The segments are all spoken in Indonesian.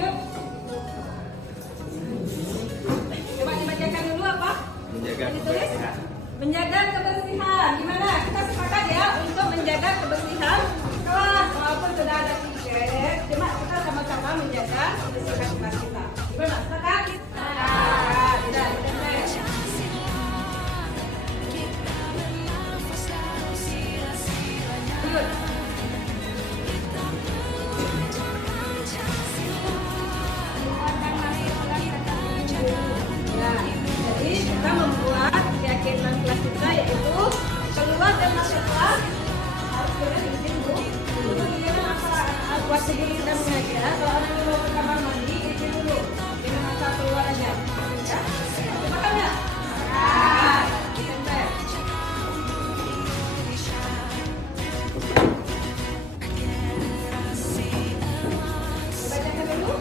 Yuk. Coba dibacakan dulu apa? Menjaga Ditulis? kebersihan. Menjaga kebersihan. Gimana? Kita sepakat ya untuk menjaga kebersihan kelas walaupun sudah ada tiket. Cuma kita sama-sama menjaga kebersihan kelas kita. Gimana? Sepakat? Sepakat. Tidak. Lanjut. Ya, jadi kita membuat keyakinan kelas kita yaitu keluar dan masuk kelas harus dengan izin bu. Kemudian apa buat sendiri kita mengajar. Kalau orang yang mau ke kamar mandi izin dulu, jangan asal keluar aja. Ya, makan ya. Ah, santai. Bacakan dulu.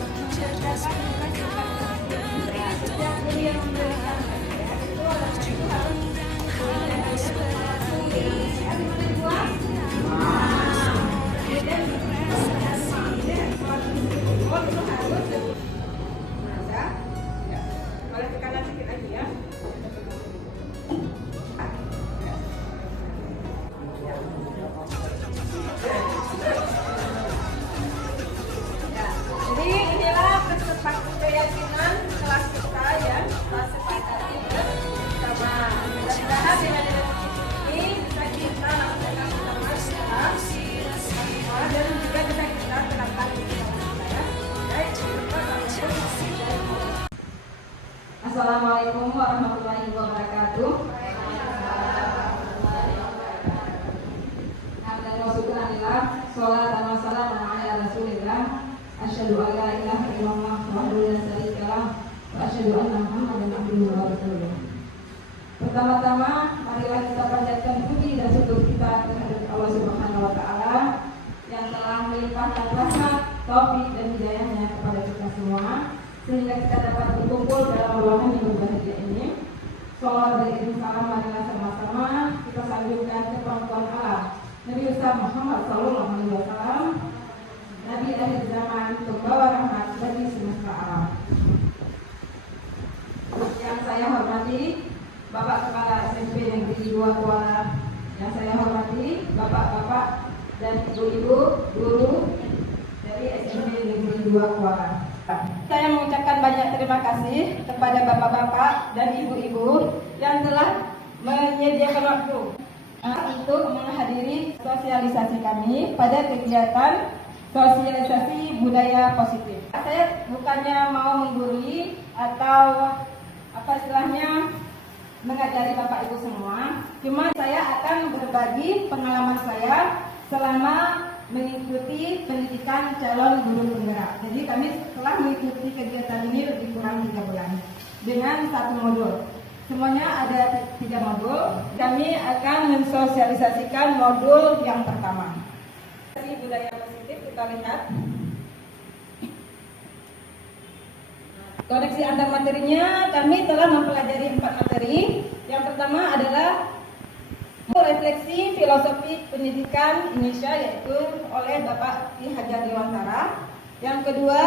Setiap guru yang memberikan hadiah itu harus boleh ke kanan sedikit lagi ya. Jadi inilah keyakinan kelas kita ya, kelas sepakati bersama. Mudah-mudahan dengan ini bisa kita laksanakan bersama semua dan juga bisa kita terapkan di sekolah ya. Baik, Assalamualaikum warahmatullahi wabarakatuh. Sholatan wa salamun ala Rasulillah. Asyhadu an la ilaha illallah wahdahu la syarika lah wa asyhadu anna Muhammadan abduhu wa rasuluh. Pertama-tama marilah kita panjatkan puji dan syukur kita kepada Allah Subhanahu wa taala yang telah melimpahkan rahmat, taufik dan hidayahnya kepada kita semua sehingga kita dapat berkumpul dalam ruangan yang berbahagia ini. Sholawat dan salam marilah sama-sama kita sanjungkan ke pangkuan Allah Nabi Muhammad sallallahu alaihi wasallam, Nabi akhir zaman, pembawa rahmat bagi semesta alam. Yang saya hormati Bapak Kepala SMP Negeri 2 Kuala, yang saya hormati Bapak-bapak dan ibu-ibu guru dari SMP Negeri 2 Kuala. Saya mengucapkan banyak terima kasih kepada bapak-bapak dan ibu-ibu yang telah menyediakan waktu untuk menghadiri sosialisasi kami pada kegiatan sosialisasi budaya positif. Saya bukannya mau menggurui atau apa istilahnya mengajari Bapak Ibu semua, cuma saya akan berbagi pengalaman saya selama mengikuti pendidikan calon guru penggerak. Jadi kami telah mengikuti kegiatan ini lebih kurang 3 bulan dengan 1 modul. Semuanya ada 3 modul. Kami akan mensosialisasikan modul yang pertama. Dari budaya positif kita lihat. Koneksi antar materinya, kami telah mempelajari 4 materi. Yang pertama adalah refleksi filosofi pendidikan Indonesia yaitu oleh Bapak Ki Hajar Dewantara. Yang kedua,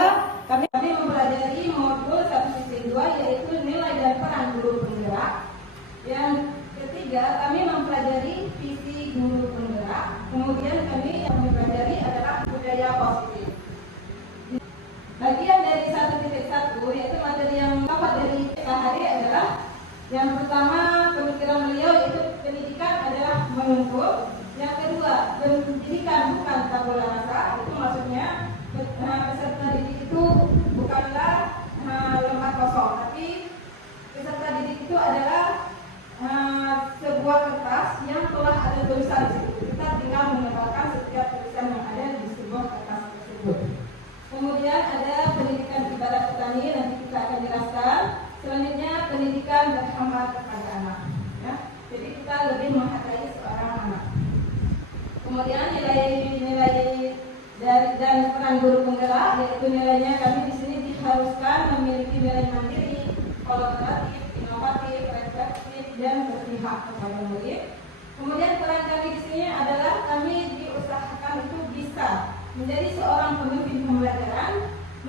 kami mempelajari modul 1.2 yaitu nilai dan peran guru penggerak. Yang ketiga, kami mempelajari visi guru penggerak. Kemudian kami yang mempelajari adalah budaya positif. Bagian dari 1.1 yaitu materi yang dapat dari hari adalah yang pertama pemikiran beliau yaitu pendidikan adalah menuntut. Yang kedua, pendidikan bukan tabula rasa, itu maksudnya peserta didik itu bukanlah lembar kosong, tapi peserta didik itu adalah sebuah kertas yang telah ada tulisan di situ. Kita tinggal menebalkan setiap tulisan yang ada di sebuah kertas tersebut. Kemudian ada pendidikan ibadah petani, nanti kita akan jelaskan. Selanjutnya pendidikan berhamba kepada anak. Ya. Jadi kita lebih menghargai seorang anak. Kemudian nilai-nilai dan peran guru penggerak, yaitu nilainya kami di sini diharuskan memiliki nilai mandiri, kolaboratif, inovatif, reflektif, dan berpihak kepada murid. Kemudian peran kami di sini adalah kami diusahakan untuk bisa menjadi seorang pemimpin pembelajaran,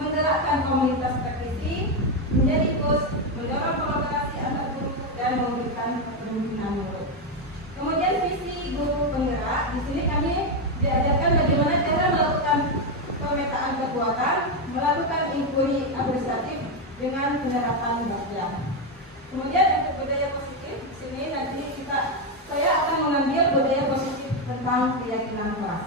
menggerakkan komunitas praktisi, menjadi coach, mendorong kolaborasi antar guru dan memberikan kepemimpinan murid. Kemudian visi guru penggerak, di sini kami diajarkan bagaimana cara melakukan pemetaan kekuatan, melakukan inquiry administratif dengan penerapan belajar. Kemudian untuk budaya positif, di sini nanti saya akan mengambil budaya positif tentang keyakinan kelas.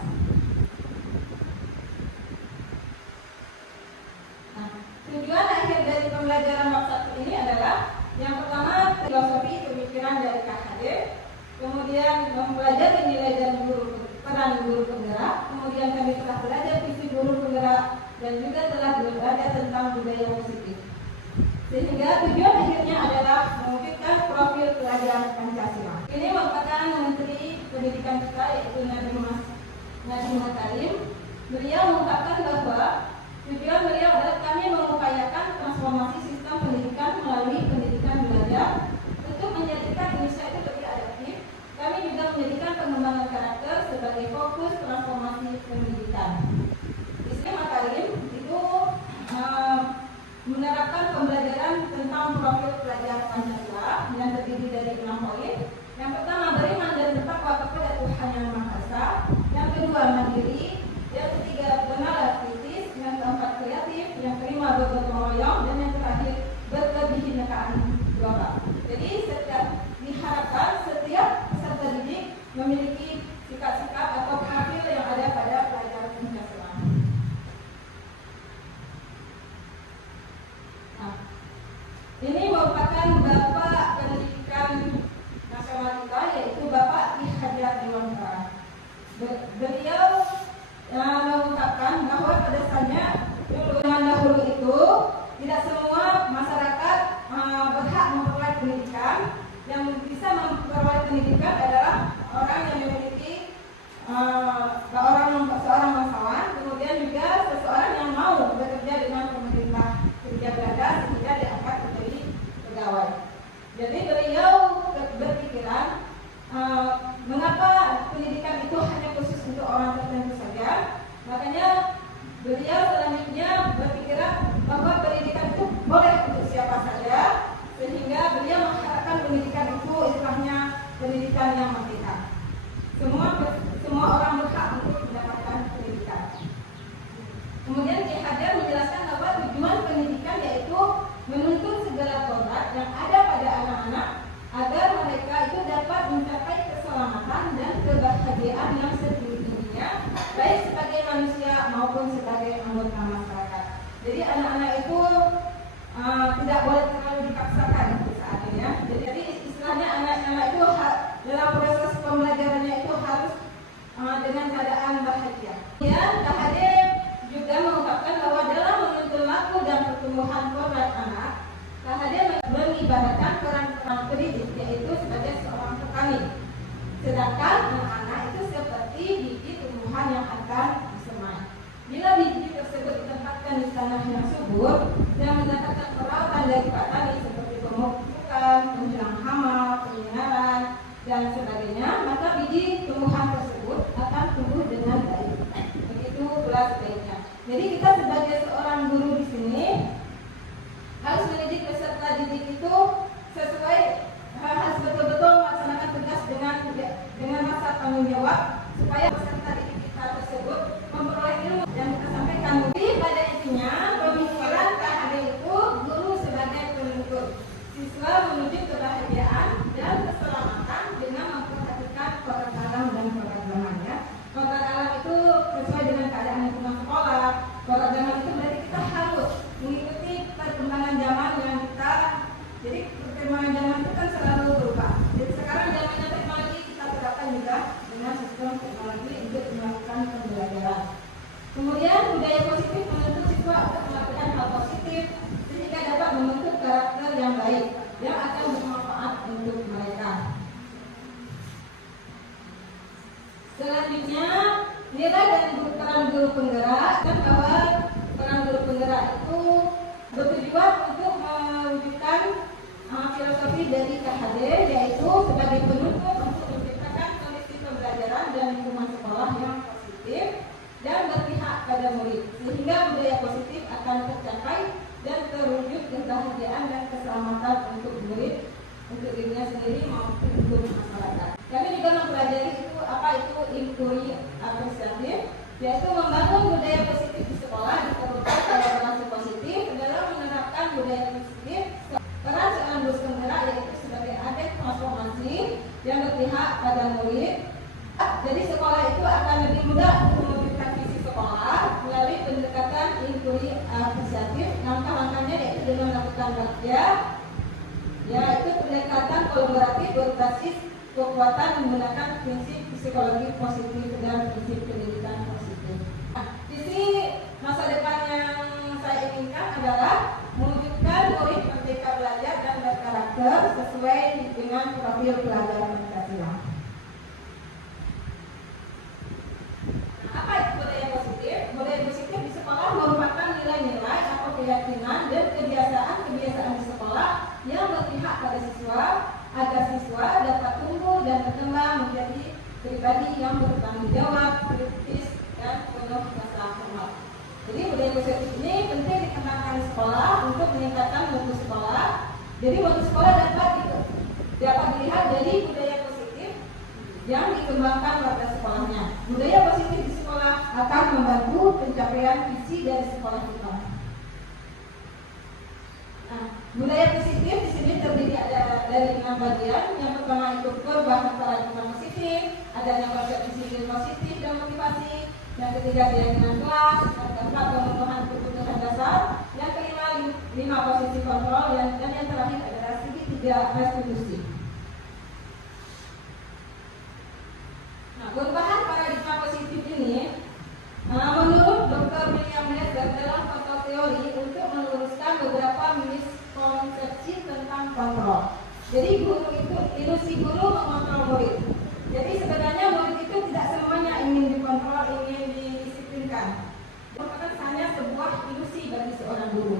Nah, tujuan akhir dari pembelajaran bab 1 ini adalah yang pertama filosofi pemikiran dari KHD, kemudian mempelajari nilai dan peran guru penggerak, kemudian kami telah belajar visi guru penggerak dan juga telah belajar tentang budaya positif. Sehingga tujuan akhirnya adalah mewujudkan profil pelajaran Pancasila. Ini merupakan Menteri Pendidikan kita, yaitu Nadiem Makarim. Beliau mengungkapkan bahwa tujuan beliau adalah kami mengupayakan transformasi sistem pendidikan melalui pendidikan belajar untuk menjadikan Indonesia itu lebih adaptif. Kami juga menjadikan pengembangan karakter sebagai fokus transformasi pendidikan. Di sini Makarim itu menerapkan pembelajaran tentang profil pelajar Pancasila yang terdiri dari 6 poin. Yang pertama, beriman dan bertakwa kepada Tuhan Yang Maha Esa. Yang kedua, mandiri. Yang ketiga, benar kritis. Yang keempat, kreatif. Yang kelima, bergotong royong. Dan yang terakhir, berkebinekaan global. Jadi diharapkan setiap peserta didik memiliki sikap-sikap atau profil yang ada pada pelajar Pancasila. Ini merupakan Bapak Pendidikan Nasional kita, yaitu Bapak Ki Hajar Dewantara. Beliau mengungkapkan bahwa pada dasarnya dahulu itu tidak semua masyarakat berhak memperoleh pendidikan. Yang bisa memperoleh pendidikan adalah orang yang memiliki seorang bangsawan, kemudian juga seseorang yang mau bekerja dengan pemerintah kerja berada sehingga diangkat menjadi pegawai. Jadi beliau berpikiran mengapa pendidikan itu hanya khusus untuk orang tertentu saja. Makanya beliau selanjutnya berpikiran bahwa pendidikan itu boleh untuk siapa saja, sehingga beliau mengharapkan pendidikan itu istilahnya pendidikan yang merdeka. Semua orang berhak untuk mendapatkan pendidikan. Kemudian Ki Hajar menjelaskan bahwa tujuan pendidikan yaitu menuntut segala kodrat yang ada pada anak-anak agar mereka itu dapat mencapai keselamatan dan kebahagiaan yang setinggi-tingginya, baik sebagai manusia maupun sebagai anggota masyarakat. Jadi anak-anak itu tidak boleh terlalu dipaksakan saat ini ya. Jadi istilahnya anak-anak itu dalam proses pembelajarannya itu harus dengan keadaan bahagia. Kemudian KHD juga mengungkapkan bahwa dalam menuntun laku dan pertumbuhan kodrat anak, KHD mengibaratkan peran pendidik yaitu sebagai seorang petani. Sedangkan anak-anak itu seperti biji tumbuhan yang akan disemai. Bila biji tersebut ditempatkan di tanah yang subur dan mendapatkan perawatan dari petani seperti pemupukan, penjelang hama, penyinaran, dan sebagainya, maka biji tumbuhan tersebut akan tumbuh dengan baik. Begitu pula sebaiknya. Jadi kita sebagai seorang guru di sini harus mendidik peserta didik itu sesuai, harus betul-betul melaksanakan tugas dengan rasa tanggung jawab supaya peserta didik kita tersebut memperoleh ilmu yang kita sampaikan. Jadi pada intinya pemikiran KHD itu guru sebagai penuntut siswa menuju kebahagiaan dan keselamatan dengan memperhatikan kodrat alam dan kodrat zaman ya. Kodrat alam itu sesuai dengan keadaan lingkungan sekolah. Kodrat zaman itu berarti kita harus mengikuti perkembangan zaman yang kita. Jadi perkembangan zaman itu kan selalu berubah. Jadi sekarang zamannya teknologi kita terapkan juga dengan sistem teknologi untuk melakukan pembelajaran. Kemudian budaya positif menuntut siswa untuk melakukan hal positif sehingga dapat membentuk karakter yang baik yang akan bermanfaat untuk mereka. Selanjutnya nilai dan peran guru penggerak, dan bahwa peran guru penggerak itu bertujuan untuk mewujudkan filosofi dari KHD, yaitu sebagai penuntut untuk menciptakan kondisi pembelajaran dan lingkungan sekolah yang positif dan berpihak pada murid, sehingga budaya positif akan tercapai dan terwujud kebahagiaan dan keselamatan untuk murid, untuk dirinya sendiri maupun untuk masyarakat. Kami juga mempelajari itu apa itu inquiry apresiatif, yaitu membangun budaya positif di sekolah diperlukan kolaborasi positif dalam menerapkan budaya positif. Peran seorang dosen penggerak yaitu sebagai agen transformasi yang berpihak pada murid. Jadi sekolah itu akan lebih mudah untuk mewujudkan visi sekolah melalui pendekatan inquiry apresiatif. Langkah-langkahnya yaitu dengan melakukan kerja, yaitu pendekatan kolaboratif berbasis kekuatan menggunakan prinsip psikologi positif dan prinsip pendidikan positif. Visi masa depan yang saya inginkan adalah mewujudkan murid merdeka belajar dan berkarakter sesuai dengan profil pelajar Pancasila. Apa itu budaya positif? Budaya positif di sekolah merupakan nilai-nilai atau keyakinan dan kebiasaan di sekolah yang berpihak pada siswa agar siswa dapat tumbuh dan berkembang menjadi pribadi yang bertanggung jawab, kritis, dan penuh rasa hormat. Jadi budaya positif ini penting dikembangkan di sekolah untuk meningkatkan mutu sekolah. Jadi mutu sekolah dapat dilihat dari budaya positif yang dikembangkan pada sekolahnya. Budaya positif di sekolah akan membantu pencapaian visi dari sekolah kita. Nah, budaya positif di sini terdiri dari 6 bagian. Yang pertama itu perubahan paradigma positif, adanya konsep disiplin positif dan motivasi. Yang ketiga keyakinan kelas, yang keempat pemenuhan kebutuhan dasar, yang kelima 5 posisi kontrol, dan yang terakhir adalah segitiga restitusi. Nah, perubahan paradigma positif ini menurut Dr. William Leder dalam kontrol teori untuk meluruskan beberapa miskonsepsi tentang kontrol. Jadi guru itu ilusi guru mengontrol murid. Jadi sebenarnya murid itu tidak semuanya ingin dikontrol, ingin didisiplinkan. Merupakan hanya sebuah ilusi bagi seorang guru.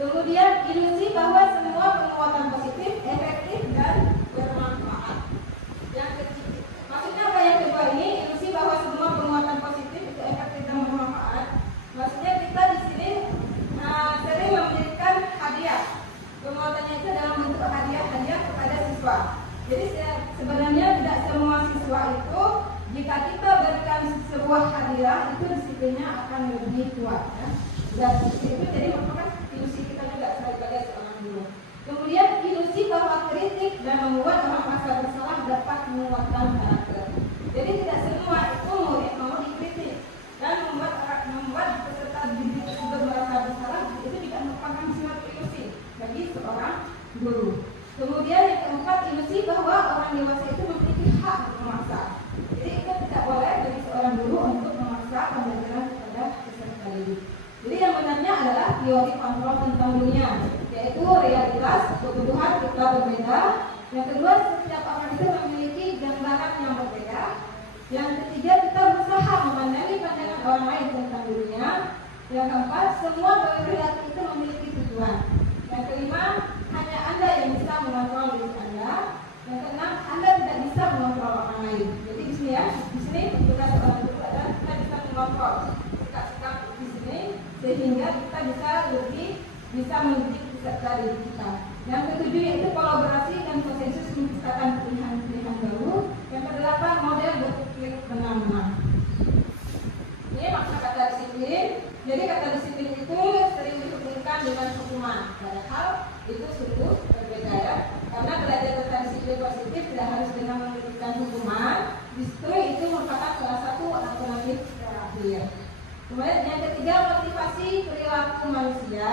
Kemudian ilusi bahwa semua penguatan positif, efektif dan bermanfaat. Yang ketiga, maksudnya apa yang kedua ini? Ilusi bahwa semua penguatan positif itu efektif dan bermanfaat. Maksudnya kita di sini sering memberikan hadiah. Penguatannya itu dalam bentuk hadiah kepada siswa. Jadi sebenarnya tidak semua siswa itu jika kita berikan sebuah hadiah itu disiplinnya akan lebih kuat. Ya. Dan itu jadi merupakan ilusi kita juga sebagai seorang guru. Kemudian ilusi bahwa kritik dan membuat orang merasa bersalah dapat menguatkan karakter. Jadi tidak semua itu murid mau dikritik dan membuat peserta didik tersebut merasa bersalah itu tidak merupakan suatu ilusi bagi seorang guru. Kemudian yang keempat, ilusi bahwa orang dewasa itu memiliki hak untuk memaksa. Jadi itu tidak boleh bagi seorang guru untuk memaksa pembelajaran kepada peserta didik. Jadi yang benarnya adalah teori kontrol tentang dunia, yaitu realitas kebutuhan kita berbeda. Yang kedua, setiap orang itu memiliki gambaran yang berbeda. Yang ketiga, kita berusaha memandangi pandangan orang lain tentang dunia. Yang keempat, semua perilaku itu memiliki tujuan. Yang kelima, hanya Anda yang bisa mengontrol diri Anda. Yang keenam, Anda tidak bisa mengontrol orang lain. Jadi di sini ya, di sini tugas seorang guru adalah kita bisa mengontrol sikap-sikap di sini sehingga kita bisa mendidik peserta didik kita. Yang ketujuh yaitu kolaborasi dan konsensus menciptakan pilihan-pilihan baru. Yang kedelapan, model berpikir benang-benang. Ini maksud kata disiplin. Jadi kata disiplin itu sering dihubungkan dengan hukuman. Padahal itu sungguh berbeda ya. Karena belajar tentang disiplin positif tidak harus dengan memberikan hukuman. Justru itu merupakan salah satu alternatif terakhir. Kemudian yang ketiga, motivasi perilaku manusia.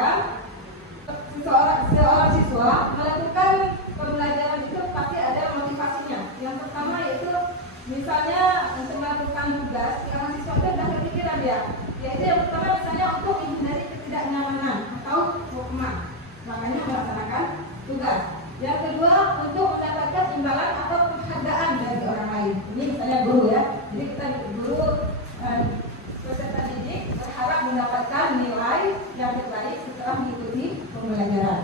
Seorang siswa melakukan pembelajaran itu pasti ada motivasinya. Yang pertama yaitu misalnya untuk melakukan tugas, seorang siswa itu sudah kepikiran dia. Yaitu yang pertama misalnya untuk menghindari ketidaknyamanan atau hukuman, makanya melaksanakan tugas. Yang kedua untuk mendapatkan imbalan atau penghargaan dari orang lain. Ini misalnya guru ya. Jadi kita guru peserta didik berharap mendapatkan nilai yang terbaik setelah mengikuti pembelajaran.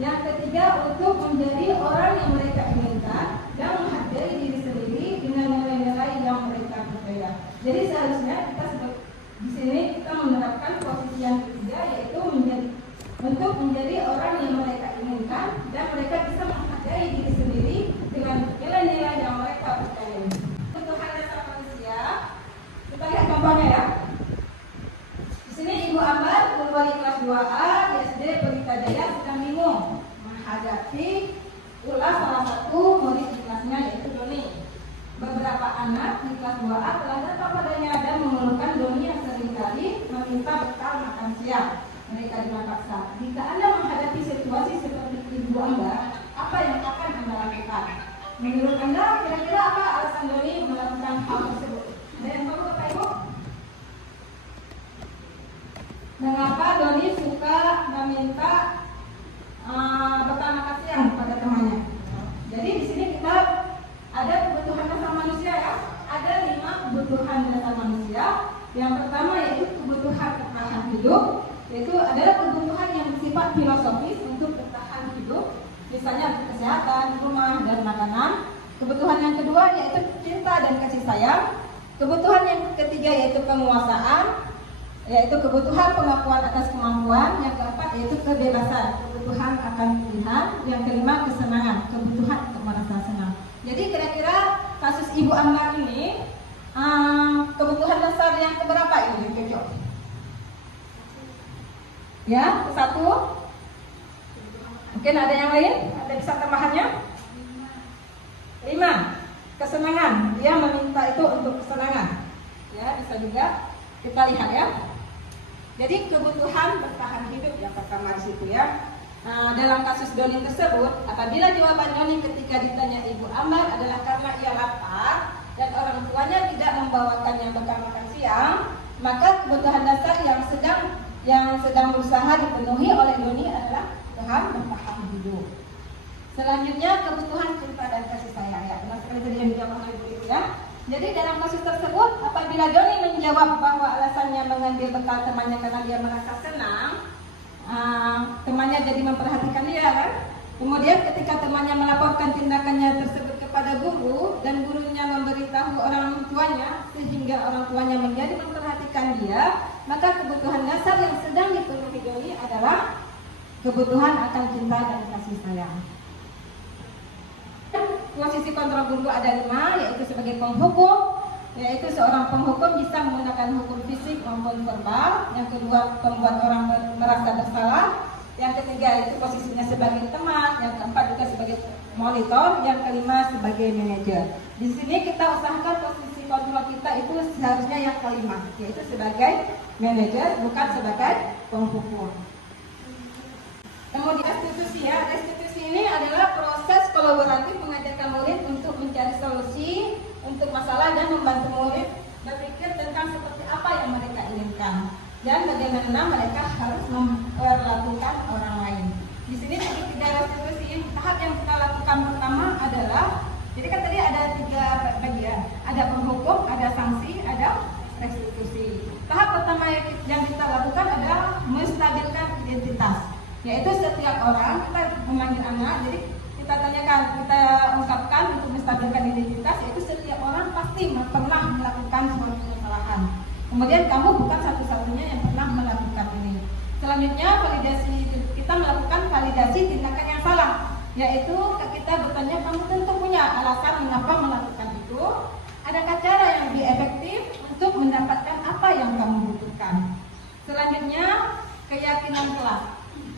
Yang ketiga untuk menjadi orang yang mereka inginkan dan menghargai diri sendiri dengan nilai-nilai yang mereka percaya. Jadi seharusnya kita di sini kita menerapkan mendapatkan posisi yang ketiga, yaitu untuk menjadi orang yang mereka inginkan dan mereka bisa menghargai diri sendiri dengan nilai-nilai yang mereka percayai. Kebutuhan dasar manusia, kita lihat contohnya ya. Di sini Ibu Ambar, guru wali kelas 2A di SD Pelita Jaya sedang bingung menghadapi ulas salah satu murid di kelasnya, yaitu Doni. Beberapa anak di kelas 2A telah datang padanya dan mengeluhkan Doni yang seringkali meminta bekal makan siang. Mereka dengan paksa. Jika Anda menghadapi situasi seperti Ibu Anda, apa yang akan Anda lakukan? Menurut Anda, kira-kira apa alasan Doni melakukan hal tersebut? Ada yang tahu Bapak Ibu? Mengapa Doni suka meminta bekal makan siang pada temannya? Jadi di sini kita ada kebutuhan dasar manusia ya. Ada 5 kebutuhan dasar manusia. Yang pertama yaitu kebutuhan bertahan hidup, yaitu adalah kebutuhan yang bersifat filosofis untuk bertahan hidup, misalnya kesehatan, rumah, dan makanan. Kebutuhan yang kedua yaitu cinta dan kasih sayang. Kebutuhan yang ketiga yaitu penguasaan, yaitu kebutuhan pengakuan atas kemampuan. Yang keempat yaitu kebebasan, kebutuhan akan pilihan. Yang kelima kesenangan, kebutuhan untuk merasa senang. Jadi kira-kira kasus Ibu Ambar ini kebutuhan dasar yang keberapa ini cocok? Ya, satu. Mungkin ada yang lain? Ada bisa tambahannya? 5. Kesenangan. Dia meminta itu untuk kesenangan. Ya, bisa juga kita lihat ya. Jadi kebutuhan bertahan hidup yang pertama di situ ya. Dalam kasus Doni tersebut, apabila jawaban Doni ketika ditanya Ibu Ambar adalah karena ia lapar dan orang tuanya tidak membawakannya bekal makan siang, maka kebutuhan dasar yang sedang berusaha dipenuhi oleh Doni adalah kebutuhan bertahan hidup. Selanjutnya kebutuhan cinta dan kasih sayang ya. Benar sekali tadi yang dijawab oleh Ibu ya. Jadi dalam kasus tersebut, apabila Doni menjawab bahwa alasannya mengambil bekal temannya karena dia merasa senang, temannya jadi memperhatikan dia kan. Kemudian ketika temannya melaporkan tindakannya tersebut kepada guru dan gurunya memberitahu orang tuanya sehingga orang tuanya menjadi memperhatikan dia, maka kebutuhan dasar yang sedang dipenuhi Doni adalah kebutuhan akan cinta dan kasih sayang. Posisi kontrol guru ada 5, yaitu sebagai penghukum, yaitu seorang penghukum bisa menggunakan hukum fisik maupun verbal. Yang kedua, membuat orang merasa bersalah. Yang ketiga itu posisinya sebagai teman. Yang keempat juga sebagai monitor. Yang kelima sebagai manajer. Di sini kita usahakan posisi kontrol kita itu seharusnya yang kelima, yaitu sebagai manajer, bukan sebagai penghukum. Kemudian restitusi ya. Restitusi ini adalah proses kolaboratif mengajarkan murid untuk mencari solusi untuk masalah dan membantu murid berpikir tentang seperti apa yang mereka inginkan dan bagaimana mereka harus memperlakukan orang lain. Di sini ada 3 restitusi. Tahap yang kita lakukan pertama adalah, jadi kan tadi ada 3 bagian, ada penghukum, ada sanksi, ada restitusi. Tahap pertama yang kita lakukan adalah menstabilkan identitas, yaitu setiap orang kita memanggil anak, jadi kita tanyakan, kita ungkapkan untuk menstabilkan identitas, yaitu setiap orang pasti pernah melakukan suatu kesalahan. Kemudian kamu bukan satu-satunya yang pernah melakukan ini. Selanjutnya validasi, kita melakukan validasi tindakan yang salah, yaitu kita bertanya, kamu tentu punya alasan mengapa melakukan itu. Adakah cara yang lebih efektif untuk mendapatkan apa yang kamu butuhkan? Selanjutnya keyakinan kelas.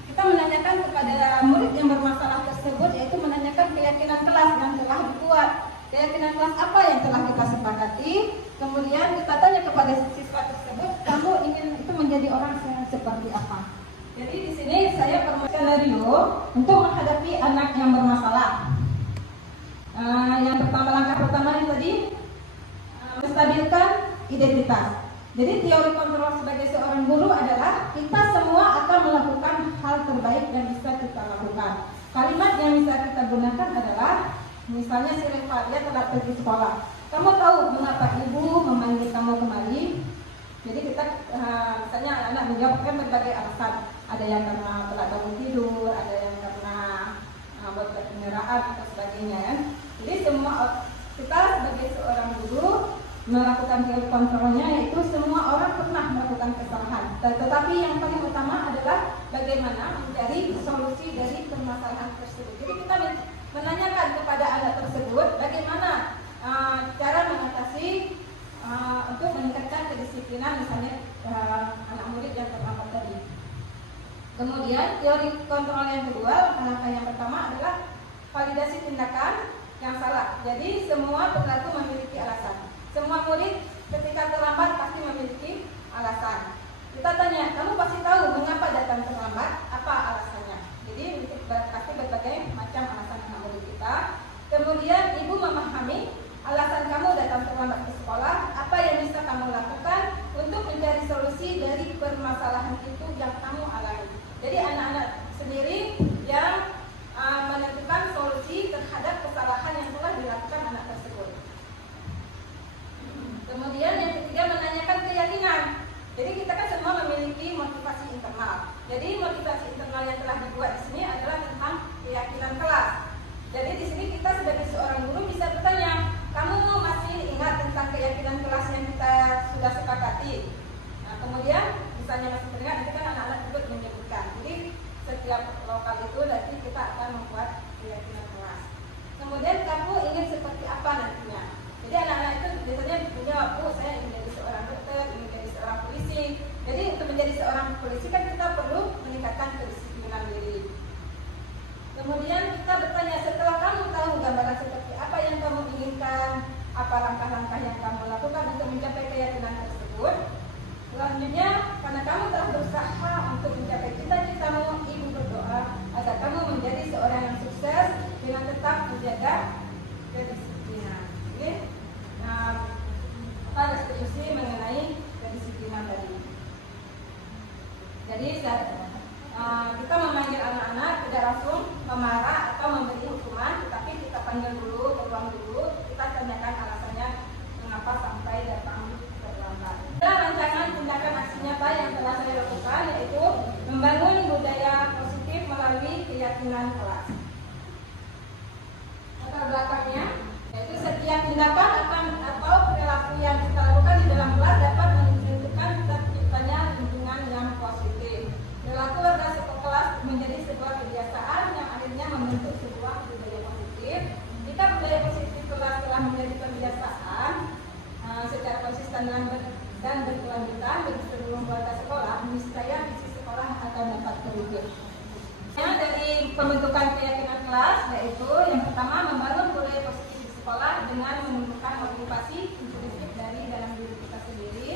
Kita menanyakan kepada murid yang bermasalah tersebut, yaitu menanyakan keyakinan kelas yang telah dibuat. Keyakinan kelas apa yang telah kita sepakati. Kemudian kita tanya kepada siswa tersebut, kamu ingin itu menjadi orang yang seperti apa. Jadi di sini saya permainkan skenario untuk menghadapi anak yang bermasalah. Yang pertama, langkah pertama yang tadi menstabilkan identitas. Jadi teori kontrol sebagai seorang guru adalah kita semua akan melakukan hal terbaik yang bisa kita lakukan. Kalimat yang bisa kita gunakan adalah, misalnya si Reva, dia telah pergi sekolah. Kamu tahu mengapa ibu memanggil kamu kemari? Jadi kita misalnya anak menjawabkan berbagai alasan. Ada yang karena telah bangun tidur, ada yang karena buat kendaraan atau sebagainya kan. Jadi semua kita sebagai seorang guru melakukan teori kontrolnya, yaitu semua orang pernah melakukan kesalahan, Tetapi yang paling utama adalah bagaimana mencari solusi dari permasalahan tersebut. Jadi kita menanyakan kepada anak tersebut bagaimana cara mengatasi untuk meningkatkan kedisiplinan misalnya anak murid yang terlambat tadi. Kemudian teori kontrol yang kedua, langkah yang pertama adalah validasi tindakan yang salah. Jadi semua perilaku memiliki alasan. Semua murid ketika terlambat pasti memiliki alasan. Kita tanya, kamu pasti tahu mengapa datang terlambat? Apa alasannya? Jadi pasti berbagai macam alasan anak murid kita. Kemudian ibu memahami alasan kamu datang terlambat ke sekolah, apa yang bisa kamu lakukan untuk mencari solusi dari permasalahan itu yang kamu alami. Jadi anak-anak sendiri yang menentukan solusi terhadap kesalahan yang telah dilakukan anak tersebut. Kemudian yang ketiga, menanyakan keyakinan. Jadi kita kan semua memiliki motivasi internal. Jadi motivasi internal yang telah dibuat di sini adalah tentang keyakinan kelas. Jadi di sini kita sebagai seorang guru bisa bertanya, kamu masih ingat tentang keyakinan kelas yang kita sudah sepakati? Nah, kemudian misalnya masih teringat, nanti kan anak-anak ikut menyebutkan. Jadi setiap lokal itu nanti kita akan membuat keyakinan kelas. Kemudian kamu ingin seperti apa nantinya? Jadi anak-anak itu biasanya menjawab, saya ingin menjadi seorang dokter, ingin menjadi seorang polisi. Jadi untuk menjadi seorang polisi kan kita perlu meningkatkan kedisiplinan diri. Kemudian kita bertanya, setelah kamu tahu gambaran seperti apa yang kamu inginkan, apa langkah-langkah yang kamu lakukan untuk mencapai keyakinan tersebut. Selanjutnya, karena kamu telah berusaha untuk mencapai cita-citamu, ibu berdoa agar kamu menjadi seorang yang sukses dengan tetap menjaga kedisiplinan. Oke? Apa diskusi mengenai kedisiplinan tadi? Jadi kita memanggil anak-anak tidak langsung memarah atau memberi hukuman, tetapi kita panggil dulu, berulang dulu, kita tanyakan alasannya mengapa sampai datang terlambat. Rancangan tindakan aksi nyata yang telah saya lakukan yaitu membangun budaya positif melalui keyakinan kelas. Latar belakangnya yaitu setiap tindakan atau perilaku yang kita lakukan di dalam kelas dapat menentukan terciptanya lingkungan yang positif. Perilaku warga sekelas menjadi sebuah kebiasaan yang akhirnya membentuk sebuah budaya positif. Jika budaya positif kelas telah menjadi kebiasaan secara konsisten dan berkelanjutan bagi seluruh warga sekolah, niscaya visi sekolah akan dapat terwujud. Dari pembentukan keyakinan kelas yaitu yang pertama membangun budaya positif di sekolah dengan menumbuhkan motivasi intrinsik dari dalam diri kita sendiri.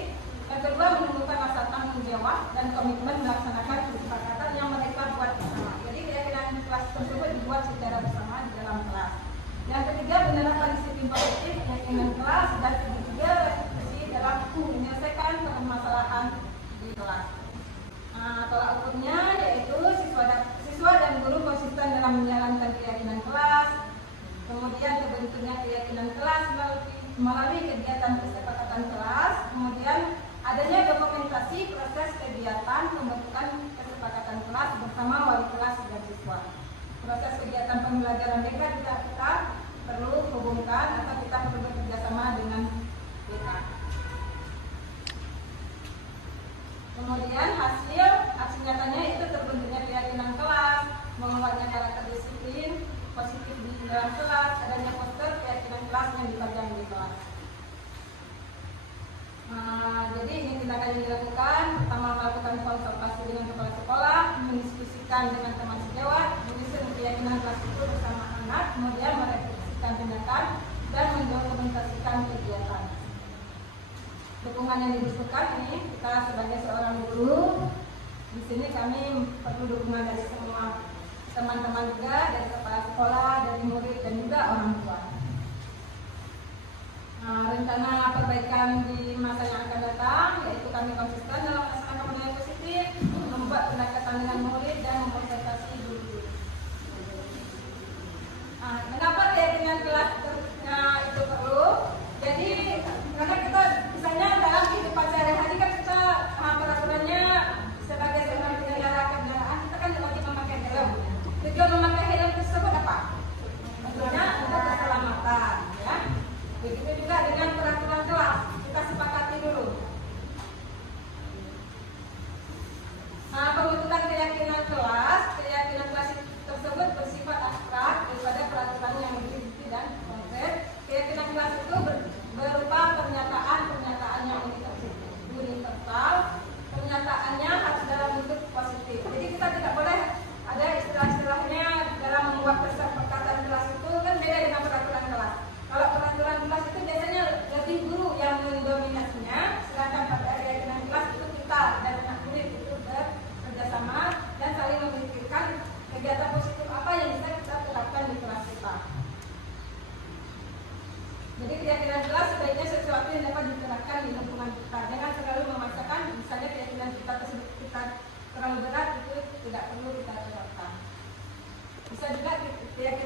Yang kedua, menumbuhkan rasa tanggung jawab dan komitmen melaksanakan kesepakatan yang mereka buat bersama. Jadi keyakinan kelas tersebut dibuat secara bersama di dalam kelas. Yang ketiga, penerapan disiplin positif keyakinan kelas, dan ketiga, refleksi dalam menyelesaikan permasalahan di kelas. Tolak ukurnya yaitu siswa dan guru konsisten dalam menjalankan keyakinan kelas. Kemudian terbentuknya keyakinan kelas melalui kegiatan kesepakatan kelas. Kemudian adanya dokumentasi proses kegiatan pembentukan kesepakatan kelas bersama wali kelas dan siswa. Proses kegiatan pembelajaran BK juga kita perlu hubungkan atau kita perlu bekerjasama dengan BK. Kemudian hasil aksi nyatanya itu terbentuknya keyakinan kelas, menguatnya karakter disiplin positif di dalam kelas, adanya poster keyakinan kelas yang dipajang di kelas. Jadi ini tindakan yang dilakukan, pertama melakukan konsultasi dengan kepala sekolah, mendiskusikan dengan teman sejawat, menyusun keyakinan kelas itu bersama anak, kemudian merefleksikan tindakan dan mendokumentasikan kegiatan. Dukungan yang dibutuhkan ini kita sebagai seorang guru, di sini kami perlu dukungan dari semua teman-teman juga, dari kepala sekolah, dari murid dan juga orang tua. Rencana perbaikan di masa yang akan datang yaitu kami konsisten dalam melaksanakan budaya positif, membuat pendekatan dengan murid dan memkonsultasi guru. Kenapa keyakinan kelas itu perlu? Jadi karena kita misalnya dalam kehidupan sehari-hari kan kita peraturannya sebagai seorang pengendara kendaraan kita kan wajib memakai helm. Tujuan memakai helm tersebut apa? Tentunya untuk keselamatan, ya. Begitu juga dengan peraturan kelas, kita sepakati dulu.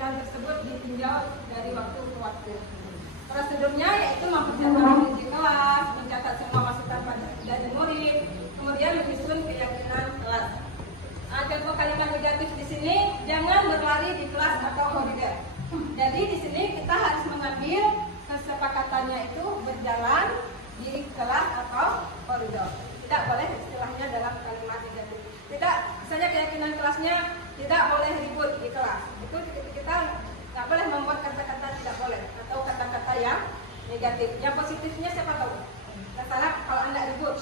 kegiatan tersebut ditinjau dari waktu ke waktu. Prosedurnya yaitu mempersiapkan di kelas, mencatat semua masukan dari murid, kemudian menyusun keyakinan kelas. Contoh kalimat negatif di sini, jangan berlari di kelas atau koridor. Jadi di sini kita harus mengambil kesepakatannya itu berjalan di kelas atau koridor. Tidak boleh istilahnya dalam kalimat negatif. Tidak, misalnya keyakinan kelasnya tidak boleh ribut di kelas. Itu kita nggak boleh membuat kata-kata tidak boleh atau kata-kata yang negatif. Yang positifnya siapa tahu? Nggak salah kalau Anda ribut.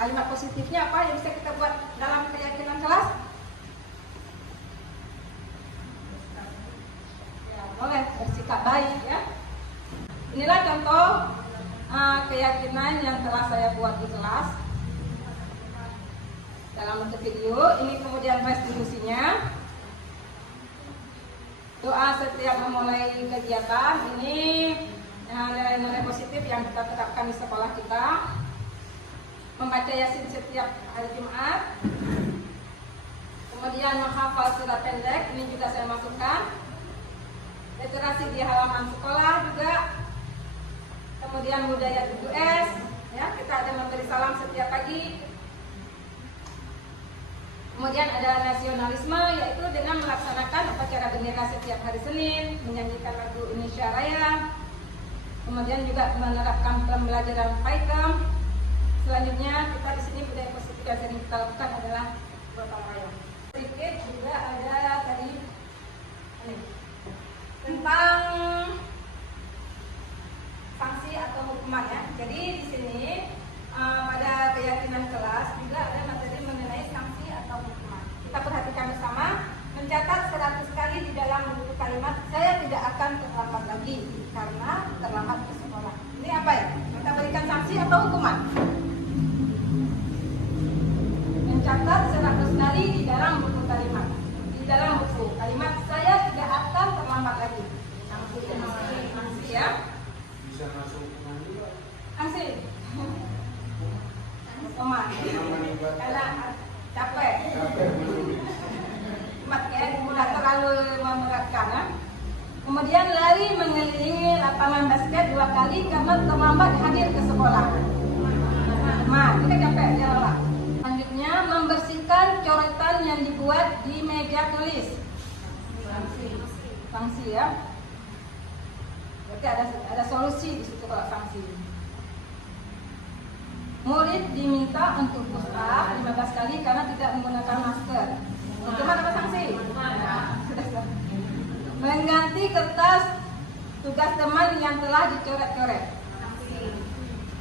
Kalimat positifnya apa yang bisa kita buat dalam keyakinan kelas? Ya, boleh bersikap baik ya. Inilah contoh keyakinan yang telah saya buat di kelas dalam bentuk video. Ini kemudian resolusinya. Doa setiap memulai kegiatan ini, nilai-nilai positif yang kita terapkan di sekolah kita. Membaca Yasin setiap hari Jumat, kemudian menghafal surat pendek, ini juga saya masukkan. Literasi di halaman sekolah juga, kemudian budaya 7S, ya, kita ada memberi salam setiap pagi. Kemudian ada nasionalisme, yaitu dengan melaksanakan upacara bendera setiap hari Senin, menyanyikan lagu Indonesia Raya. Kemudian juga menerapkan pembelajaran PAIKEM. Selanjutnya kita di sini budaya positif yang sering kita lakukan adalah gotong royong. Sedikit juga ada tadi tentang sanksi atau hukuman ya. Jadi di sini pada keyakinan kelas juga ada materi mengenai sanksi atau hukuman. Kita perhatikan bersama, mencatat 100 kali di dalam buku kalimat saya tidak akan terlambat lagi karena terlambat ke sekolah. Ini apa ya? Kita berikan sanksi atau hukuman? Mencatat 100 kali di dalam buku kalimat. Di dalam buku kalimat saya tidak akan terlambat lagi. Sanksi ya. Bisa masuk juga. Sanksi. Hukuman. Karena capek. Ya, tidak terlalu memberatkan ya. Kemudian lari mengelilingi lapangan basket 2 kali karena terlambat hadir ke sekolah. Kita capek ya lah. Selanjutnya membersihkan coretan yang dibuat di meja tulis. Sanksi ya. Berarti ada solusi di situ kalau sanksi. Murid diminta untuk push up 15 kali karena tidak menggunakan masker. Hukuman apa sanksi? Mengganti kertas tugas teman yang telah dicoret-coret.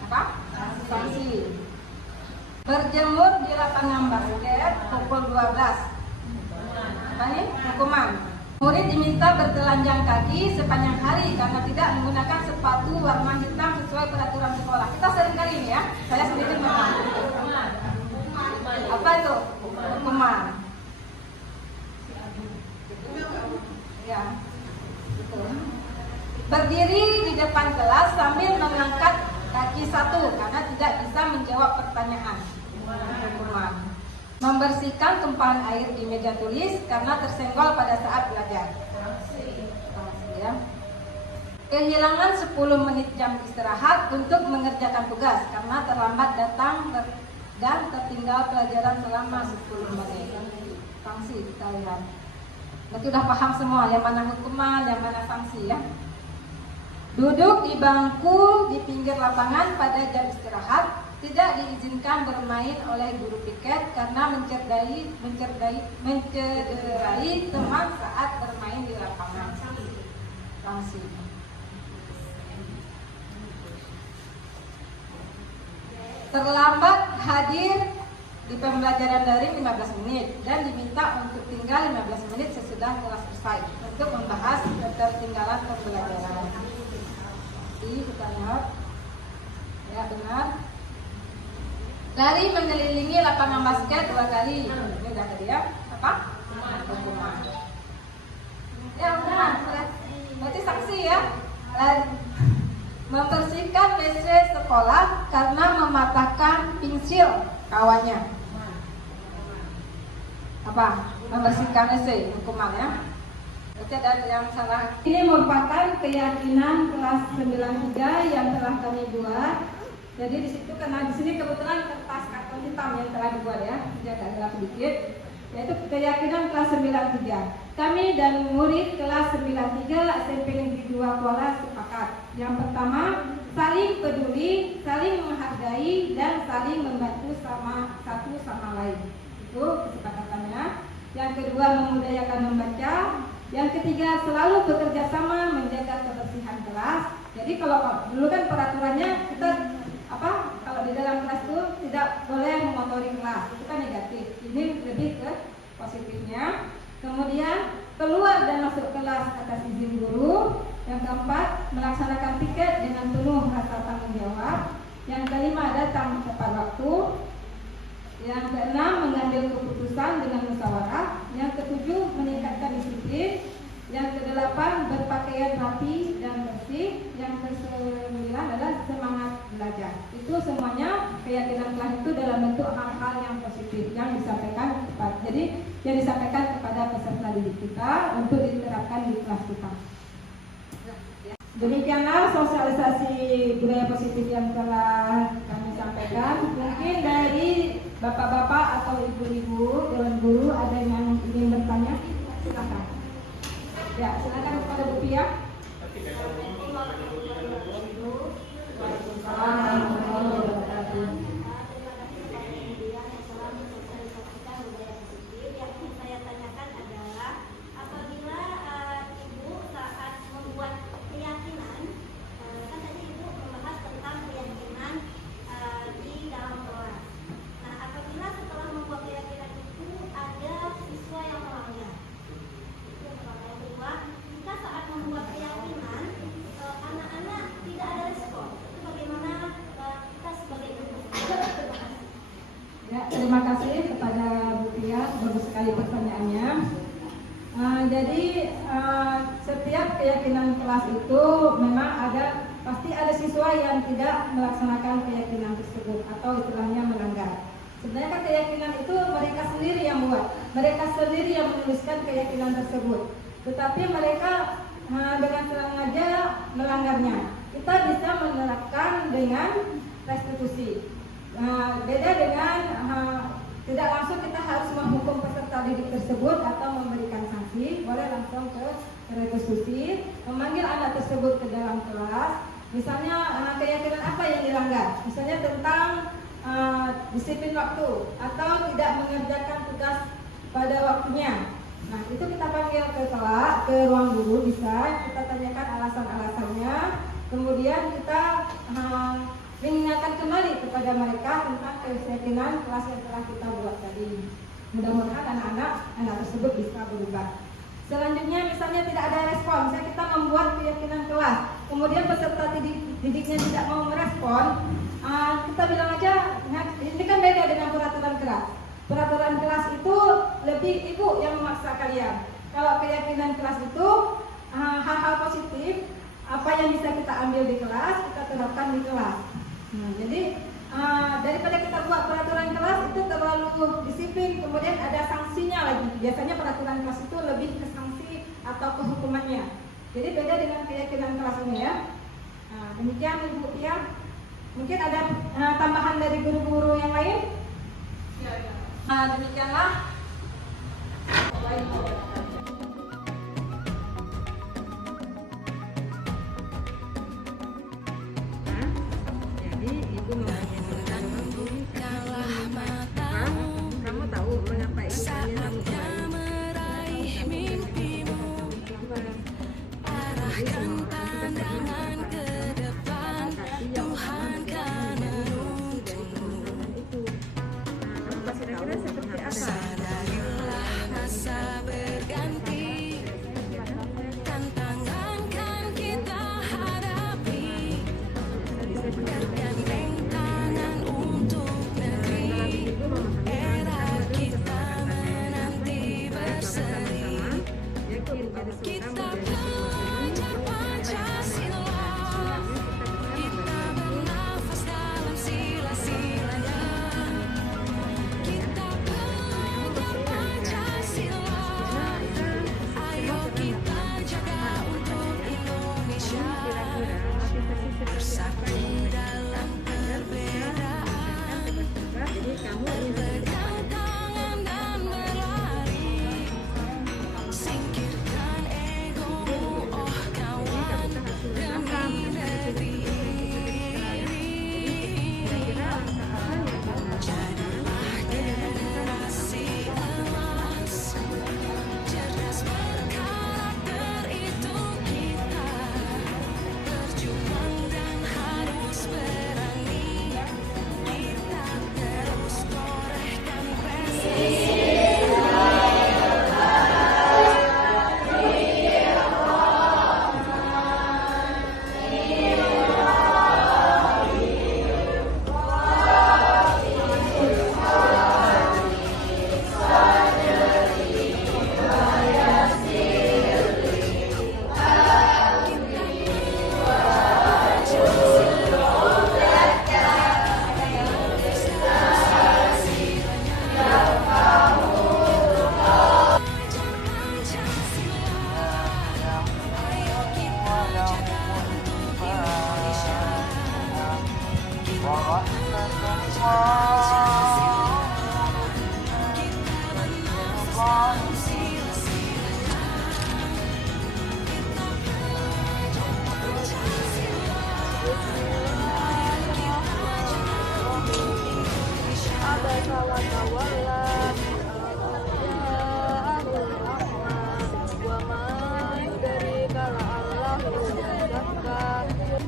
Apa? Sanksi. Berjemur di lapangan basket pukul 12. Apa nih? Hukuman. Murid diminta bertelanjang kaki sepanjang hari karena tidak menggunakan sepatu warna hitam sesuai peraturan sekolah. Kita sering kali ini ya. Saya sendiri memang. Apa itu? Hukuman. Ya, gitu. Berdiri di depan kelas sambil mengangkat kaki satu karena tidak bisa menjawab pertanyaan. Hukuman. Membersihkan tumpahan air di meja tulis karena tersenggol pada saat belajar. Ya. Kehilangan 10 menit jam istirahat untuk mengerjakan tugas karena terlambat datang dan tertinggal pelajaran selama 10 menit. Sanksi kita lihat. Berarti sudah paham semua yang mana hukuman, yang mana sanksi ya. Duduk di bangku di pinggir lapangan pada jam istirahat, tidak diizinkan bermain oleh guru piket karena mencederai teman saat bermain di lapangan. Sanksi. Terlambat hadir di pembelajaran daring 15 menit dan diminta untuk tinggal 15 menit sesudah kelas selesai untuk membahas ketertinggalan pembelajaran. Jadi kita lihat, ya benar. Lari mengelilingi lapangan basket 2 kali. Ini udah tadi ya. Apa? Hukuman. Ya hukuman. Berarti sanksi ya. Membersihkan WC sekolah karena mematahkan pensil kawannya. Apa? Membersihkan WC, hukuman ya. Oke, dan yang salah. Ini merupakan keyakinan kelas 93 yang telah kami buat. Jadi di situ karena di sini kebetulan kertas karton hitam yang telah dibuat ya, jadi agak gelap sedikit. Yaitu keyakinan kelas 93. Kami dan murid kelas 93 SMP Negeri 2 Kuala sepakat. Yang pertama, saling peduli, saling menghargai, dan saling membantu satu sama lain. Itu kesepakatannya. Yang kedua, memudayakan membaca. Yang ketiga, selalu bekerja sama menjaga kebersihan kelas. Jadi kalau dulu kan peraturannya kita kalau di dalam kelas itu tidak boleh mengotori kelas, itu kan negatif. Ini lebih ke positifnya. Kemudian keluar dan masuk kelas atas izin guru. Yang keempat, melaksanakan piket dengan penuh rasa tanggung jawab. Yang kelima, datang tepat waktu. Yang keenam, mengambil keputusan dengan musyawarah. Yang ketujuh, meningkatkan disiplin. Yang kedelapan, berpakaian rapi dan bersih. Yang kesembilan adalah semangat belajar. Itu semuanya keyakinan kelas itu dalam bentuk hal-hal yang positif yang disampaikan kepada peserta didik kita untuk diterapkan di kelas kita. Demikianlah sosialisasi budaya positif yang telah kami sampaikan. Mungkin dari bapak-bapak atau ibu-ibu dewan guru ada yang ingin bertanya, silakan. Ya, silakan kepada Bu Pia. Terima kasih kepada Bu Pia, bagus sekali pertanyaannya. Jadi setiap keyakinan kelas itu memang pasti ada siswa yang tidak melaksanakan keyakinan tersebut atau istilahnya melanggar. Sebenarnya kan keyakinan itu mereka sendiri yang buat, mereka sendiri yang menuliskan keyakinan tersebut. Tetapi mereka dengan sengaja melanggarnya. Kita bisa menerapkan dengan restitusi. Beda dengan tidak langsung kita harus menghukum peserta didik tersebut atau memberikan sanksi. Boleh langsung ke restitusi, memanggil anak tersebut ke dalam kelas. Misalnya keyakinan apa yang dilanggar, misalnya tentang disiplin waktu atau tidak mengerjakan tugas pada waktunya. Nah, itu kita panggil ke kelas, ke ruang guru, bisa kita tanyakan alasan-alasannya. Kemudian kita mengingatkan kembali kepada mereka tentang keyakinan kelas yang telah kita buat tadi. Mudah-mudahan anak tersebut bisa berubah. Selanjutnya, misalnya tidak ada respon, misalnya kita membuat keyakinan kelas, kemudian peserta didiknya tidak mau merespon, kita bilang aja, nah, ini kan beda dengan peraturan kelas. Peraturan kelas itu lebih ibu yang memaksa kalian. Kalau keyakinan kelas itu hal-hal positif, apa yang bisa kita ambil di kelas, kita terapkan di kelas. Nah, jadi daripada kita buat peraturan kelas itu terlalu disiplin, kemudian ada sanksinya lagi. Biasanya peraturan kelas itu lebih ke sanksi atau ke hukumannya. Jadi beda dengan keyakinan kelas ini ya. Nah, demikian Ibu Pia. Mungkin ada tambahan dari guru-guru yang lain? Ya. Demikianlah. Kamu tahu mengapa ibu tanya kamu meraih mimpimu, arahkan pandangan ke depan, Tuhan kan menuntunmu. Kamu kira-kira seperti apa? Sadarilah rasa kamu ingin bertemu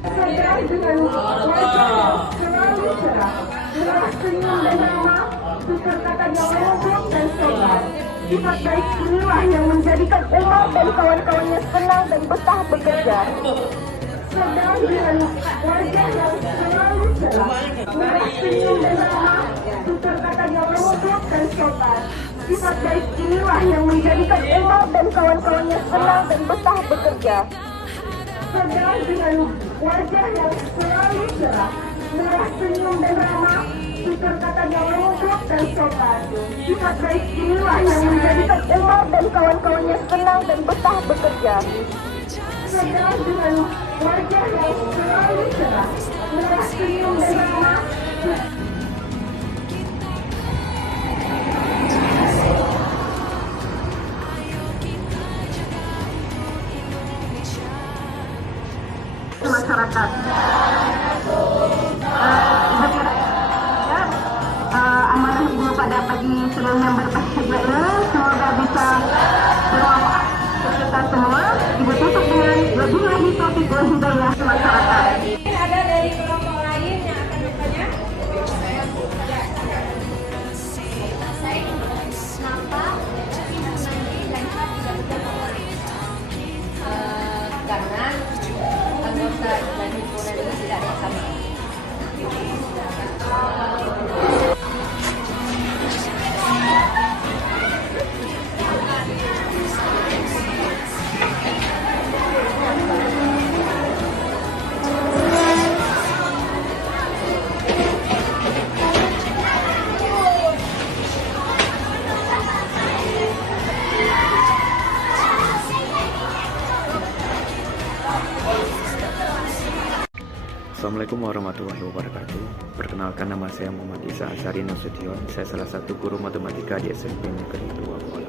Saudara dengan wajah selalu cerah, dengan senyum dan ramah, disertakan yang lembut dan sopan. Sifat baik inilah yang menjadikan Umar dan kawan-kawannya senang dan betah bekerja. Saudara dengan wajah yang selalu cerah, dengan senyum dan ramah, disertakan yang lembut dan sopan. Sifat baik inilah yang menjadikan Umar dan kawan-kawannya senang dan betah bekerja. Saudara dengan wajah yang selalu cerah, murah senyum dan ramah, disertakan yang lembut dan sopan. Sifat baik inilah yang menjadikan Umar dan kawan-kawannya senang dan betah bekerja. Saudara dengan wajah yang selalu cerah, murah senyum dan ramah. Masyarakat amanah ibu pada pagi sedang yang berbahagia ini semoga bisa bermanfaat untuk kita semua. Ibu tutup dengan lebih lagi topik hidayah masyarakat. Ada dari kelompok lain yang akan bertanya? Karena anggota dan himpunan ini tidak ada yang sama. Assalamualaikum warahmatullahi wabarakatuh. Perkenalkan, nama saya Muhammad Isa Asyari Nasution. Saya salah satu guru matematika di SMP Negeri 2 Kuala.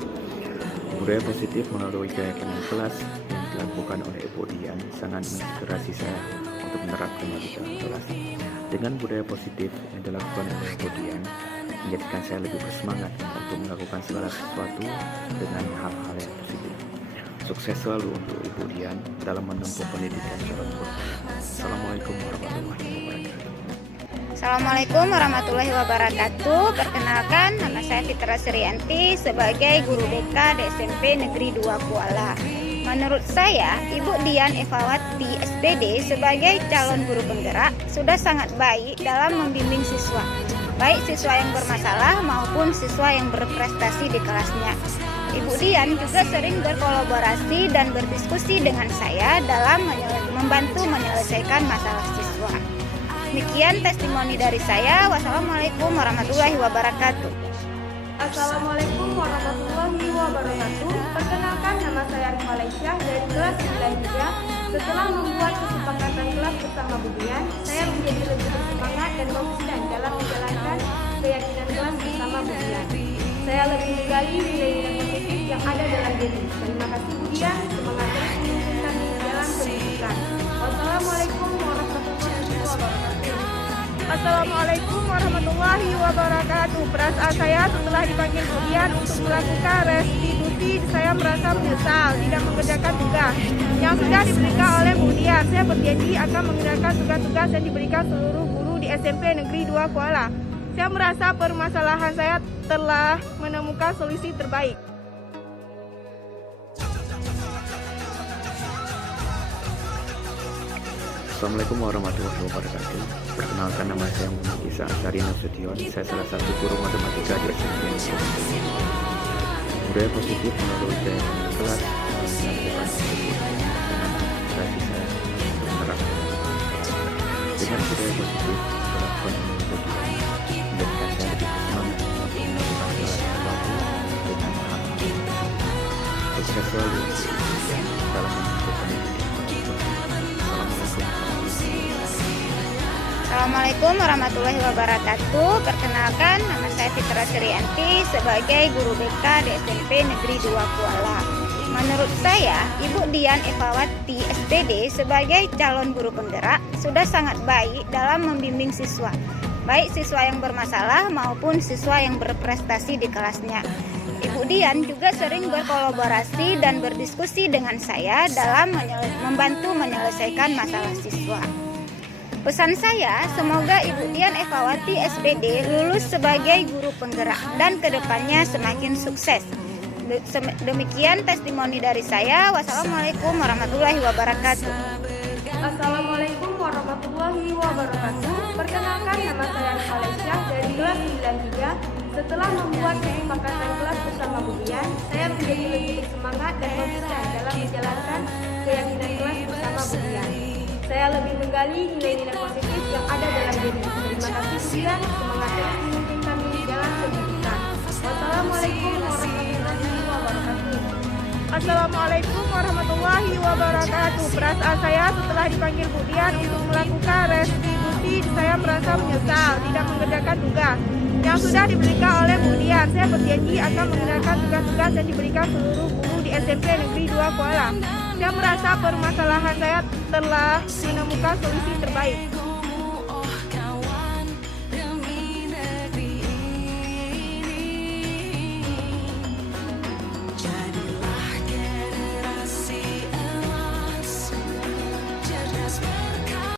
Budaya positif melalui keyakinan kelas yang dilakukan oleh Ibu Dian sangat menginspirasi saya untuk menerapkan di dalam kelas. Dengan budaya positif yang dilakukan oleh Ibu Dian menjadikan saya lebih bersemangat untuk melakukan segala sesuatu dengan hal-hal yang positif. Sukses selalu untuk Ibu Dian dalam menempuh pendidikan secara Assalamualaikum warahmatullahi wabarakatuh. Assalamualaikum warahmatullahi wabarakatuh. Perkenalkan, nama saya Fitra Srianti sebagai guru BK di SMP Negeri 2 Kuala. Menurut saya, Ibu Dian Evawati SPD sebagai calon guru penggerak sudah sangat baik dalam membimbing siswa, baik siswa yang bermasalah maupun siswa yang berprestasi di kelasnya. Ibu Dian juga sering berkolaborasi dan berdiskusi dengan saya dalam membantu menyelesaikan masalah siswa. Demikian testimoni dari saya. Wassalamualaikum warahmatullahi wabarakatuh. Assalamualaikum warahmatullahi wabarakatuh. Perkenalkan, nama saya Arif Malaysia dari kelas 9 Setelah membuat kesepakatan kelas bersama Bu Dian, saya menjadi lebih bersemangat dan konsisten dalam menjalankan keyakinan Saya lebih menggali nilai-nilai positif yang ada dalam diri. Terima kasih Bu Dian, semangat terus memimpin kami dalam pendidikan. Wassalamualaikum warahmatullahi wabarakatuh. Assalamualaikum warahmatullahi wabarakatuh. Perasaan saya setelah dipanggil Bu Dian untuk melakukan restitusi, saya merasa menyesal tidak mengerjakan tugas yang sudah diberikan oleh Bu Dian. Saya berjanji akan mengerjakan tugas-tugas yang diberikan seluruh guru di SMP Negeri 2 Kuala. Saya merasa permasalahan saya telah menemukan solusi terbaik. Assalamualaikum warahmatullahi wabarakatuh. Perkenalkan, nama saya Muhammad Isa Asyari Nasution. Saya salah satu guru matematika di SMP Negeri. Budaya positif menurut saya kelas melakukan inspirasi saya menerapkan dengan budaya positif melakukan menjadikan saya lebih semangat melakukan sesuatu dengan hati. Sukses selalu dalam menempuh pendidikan. Assalamualaikum warahmatullahi wabarakatuh. Perkenalkan, nama saya Fitra Srianti sebagai guru BK di SMP Negeri 2 Kuala. Menurut saya, Ibu Dian Evawati SPD sebagai calon guru penggerak sudah sangat baik dalam membimbing siswa, baik siswa yang bermasalah maupun siswa yang berprestasi di kelasnya. Ibu Dian juga sering berkolaborasi dan berdiskusi dengan saya dalam membantu menyelesaikan masalah siswa. Pesan saya, semoga Ibu Dian Evawati SPD lulus sebagai guru penggerak dan kedepannya semakin sukses. Demikian testimoni dari saya. Wassalamualaikum warahmatullahi wabarakatuh. Assalamualaikum warahmatullahi wabarakatuh. Perkenalkan, nama saya Malaysia dari kelas 93. Setelah membuat kesepakatan kelas bersama Bu Dian, saya menjadi lebih semangat dan konsisten dalam menjalankan keyakinan kelas bersama Bu Dian. Saya lebih menggali nilai-nilai positif yang ada dalam diri. Terima kasih Bu Dian, semangat terus memimpin kami dalam pendidikan. Wassalamualaikum warahmatullahi wabarakatuh. Assalamualaikum warahmatullahi wabarakatuh. Perasaan saya setelah dipanggil Bu Dian untuk melakukan restitusi, saya merasa menyesal tidak mengerjakan tugas yang sudah diberikan oleh Bu Dian. Saya berjanji akan mengerjakan tugas-tugas yang diberikan seluruh guru di SMP Negeri 2 Kuala. Saya merasa permasalahan saya telah menemukan solusi terbaik.